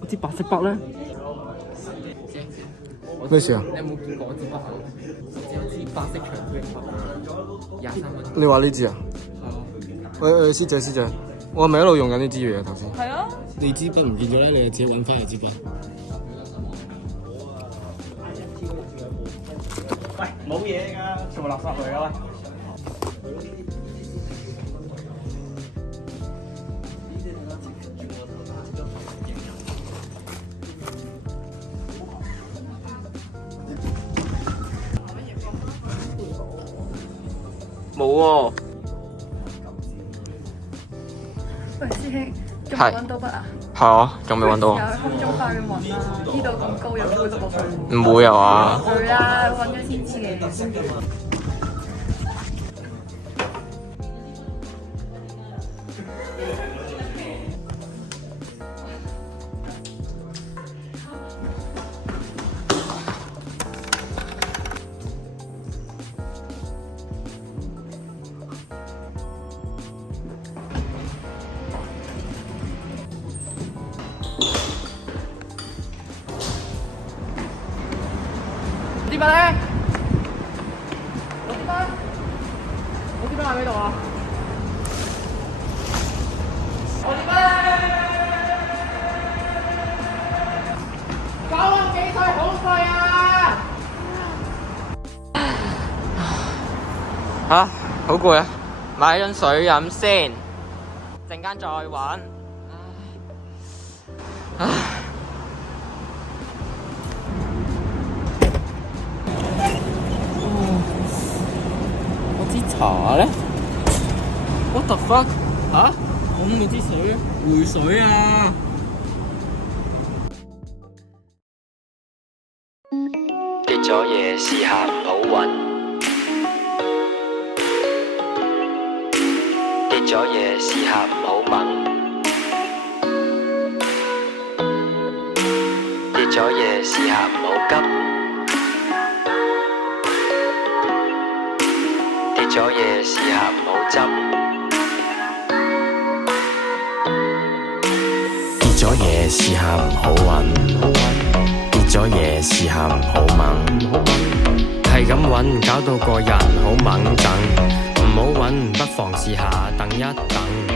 我支白色筆咧，咩事啊？你有冇見過我支筆啊？我支白色長腿筆，23蚊。你話呢支啊？係啊。喂，師姐，我係咪一路用緊呢支嘢啊？頭先。係啊。你支筆唔見咗咧，你就自己揾翻你支筆。喂，冇嘢㗎，全部垃圾嚟㗎喂。冇喎。喂，師兄，仲未揾到筆啊？係啊，仲未揾到。有去空中花園揾啊！呢度咁高，有機會碌落去。唔會啊嘛。會啦，揾咗先知嘅。啲筆咧？我啲筆喺邊度啊？我啲筆9蚊幾歲好貴啊！嚇，好攰啊！買樽水飲先，陣間再玩。唉。支茶咧 ？What the fuck？ 嚇？我冇支水啊！回水啊！跌咗嘢試下唔好揾，跌咗嘢試下唔好掹，跌咗嘢試下唔好急。跌咗嘢試下唔好執，跌咗嘢試下唔好揾，跌咗嘢試下唔好掹，係咁揾搞到個人好掹憎，唔好揾不妨試下等一等。